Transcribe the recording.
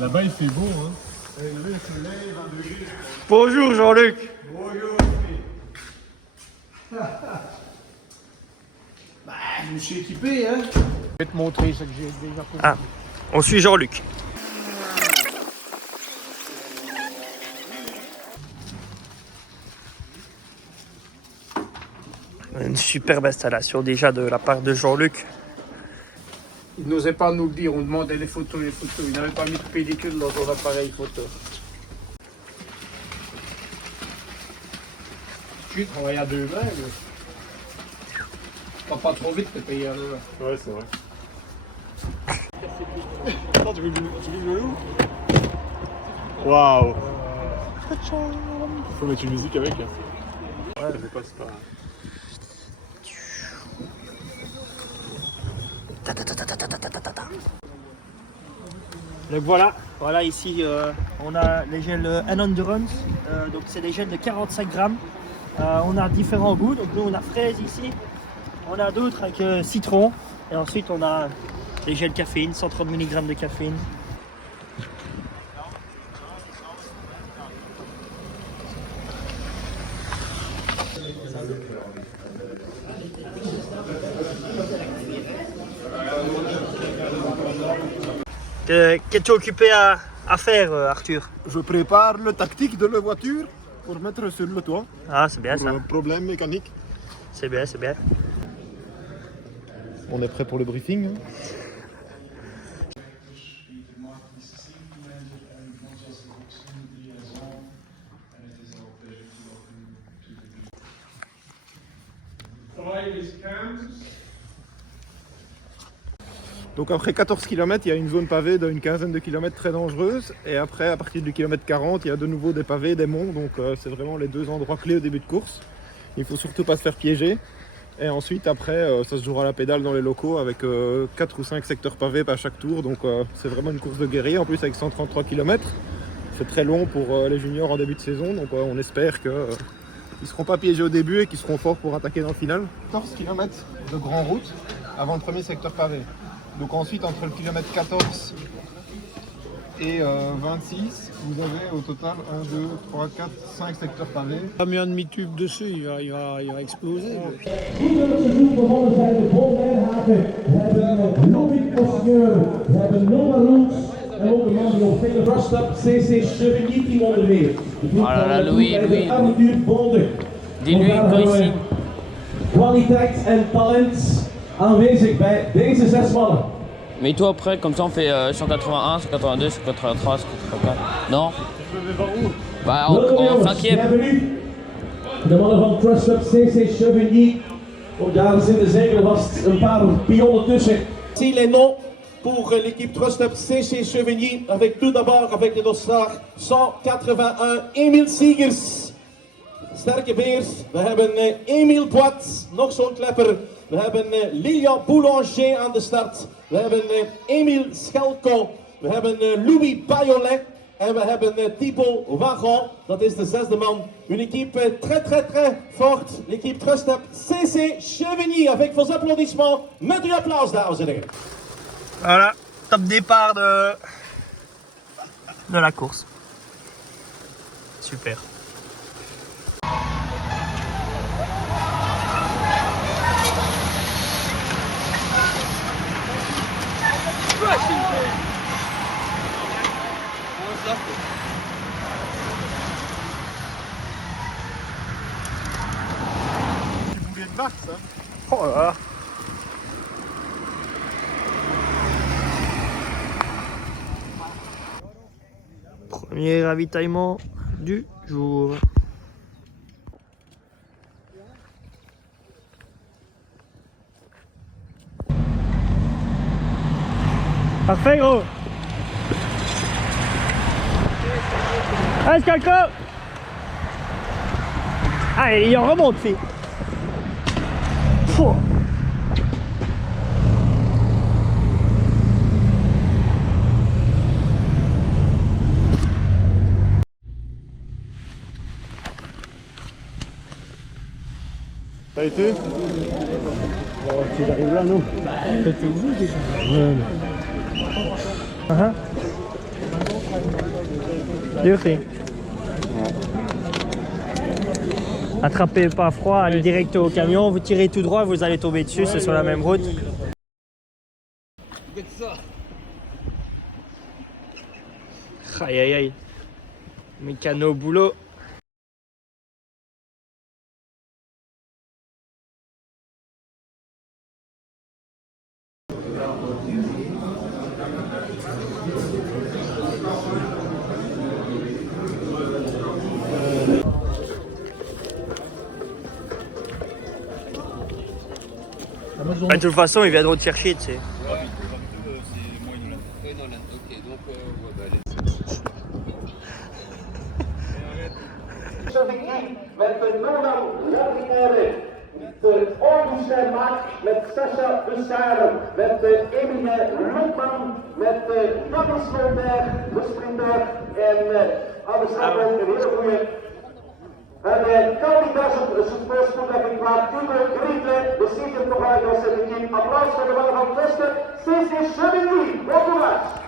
Là-bas, il fait beau, hein. Le soleil, 20 degrés. Bonjour Jean-Luc. Bonjour. Bah, je me suis équipé, hein. Je vais te montrer ce que j'ai déjà fait. Ah, on suit Jean-Luc. Une superbe installation déjà de la part de Jean-Luc. Il n'osait pas nous le dire, on demandait les photos. Il n'avait pas mis de pellicule dans son appareil photo. Tu travailles à 2 mains, mais... pas trop vite de payer à 2 mains. Ouais, c'est vrai. Attends, tu vis le loup? Waouh! Faut mettre une musique avec. Hein. Ouais, je sais pas, c'est pas... Donc voilà ici on a les gels Endurance, donc c'est des gels de 45 grammes. On a différents goûts, donc nous on a fraise ici, on a d'autres avec citron, et ensuite on a les gels caféine, 130 mg de caféine. Qu'es-tu occupé à faire, Arthur? Je prépare le tactique de la voiture pour mettre sur le toit. Ah, c'est bien pour ça. un problème mécanique. C'est bien, c'est bien. On est prêt pour le briefing. Hein. Donc après 14 km, il y a une zone pavée d'une quinzaine de kilomètres très dangereuse. Et après, à partir du kilomètre 40, il y a de nouveau des pavés, des monts. Donc c'est vraiment les deux endroits clés au début de course. Il faut surtout pas se faire piéger. Et ensuite, après, ça se jouera à la pédale dans les locaux avec 4 ou 5 secteurs pavés à chaque tour. Donc c'est vraiment une course de guerrier. En plus, avec 133 km, c'est très long pour les juniors en début de saison. Donc on espère qu'ils ne seront pas piégés au début et qu'ils seront forts pour attaquer dans le final. 14 km de grande route avant le premier secteur pavé. Donc ensuite, entre le kilomètre 14 et 26, vous avez au total 1, 2, 3, 4, 5 secteurs pavés. Il a mis un demi-tube dessus, il va exploser. Oh là là, Louis. Dis-lui quand il signe. Kwaliteit en talent aanwezig bij deze 6 mannen. Mais toi après, comme ça on fait 181, 182, 183, 184. Non? Bah en cinquième. De mannen van Trust Up CC Chevigny. Ook daar zitten zeker vast een paar pionnen tussen. Ici les noms pour l'équipe Trust Up CC Chevigny. Avec tout d'abord avec de dossard 181 Emil Siegers. Sterke beers. We hebben Emile Boit, nog zo'n klepper. We hebben Lilian Boulanger aan de start. We hebben Emile Schelko. We hebben Louis Bayolet. En we hebben Thibaut Wagon. Dat is de 6e man. Une équipe très forte. L'équipe Trust Up CC Chevigny. Avec vos applaudissements. Met uw applaus, dames en heren. Voilà, top départ de la course. Super. Tu voulais une marque, ça? Oh là là. Premier ravitaillement du jour. Parfait gros. Allez Scalco. Ah il en remonte fait. Pouh. Ça a été? Tu arrives là, non? C'était où déjà? Ouais. Jury. Attrapez pas froid, allez direct au camion, vous tirez tout droit, vous allez tomber dessus, c'est sur la même route. Aïe aïe aïe. Mécano au boulot. De toute façon, ils viendront te chercher, tu sais. Met de Nolan Jardinere, de Augustin Maak, met Sacha Bussaren, met Emilie Loopman, met Jonas Lomberg, de sprinter, en alles samen een hele goede. En de kandidaat op zijn voorspoed heb ik klaar. Hugo Grieve, de season provider, zet ik in. Applaus voor de mannen van Westen. CC Chevigny, bon courage!